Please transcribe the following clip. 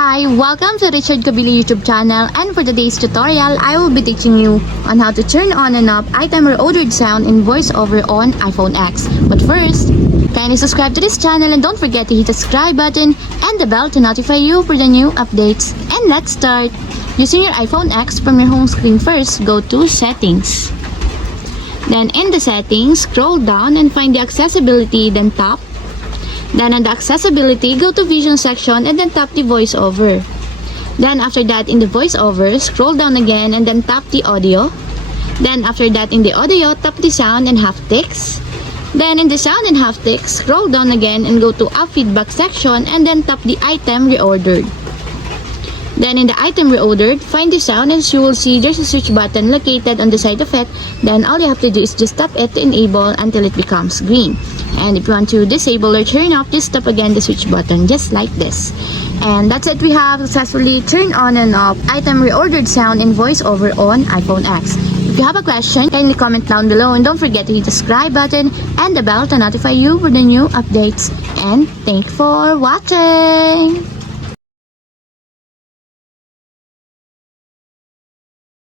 Hi, welcome to Richard Kabili YouTube channel, and for today's tutorial, I will be teaching you on how to turn on and off item reordered sound in voiceover on iPhone X. But first, kindly subscribe to this channel and don't forget to hit the subscribe button and the bell to notify you for the new updates. And let's start! Using your iPhone X, from your home screen first, go to Settings. Then in the settings, scroll down and find the accessibility, then tap. Then on the accessibility, go to vision section and then tap the voiceover. Then after that, in the voiceover, scroll down again and then tap the audio. Then after that, in the audio, tap the sound and haptics. Then in the sound and haptics, scroll down again and go to app feedback section and then tap the item reordered. Then in the item reordered, find the sound, and you will see there's a switch button located on the side of it. Then all you have to do is just tap it to enable until it becomes green. And if you want to disable or turn off, just tap again the switch button, just like this. And that's it, we have successfully turned on and off item reordered sound in voiceover on iPhone X. If you have a question, kindly comment down below, and don't forget to hit the subscribe button and the bell to notify you for the new updates. And thank you for watching!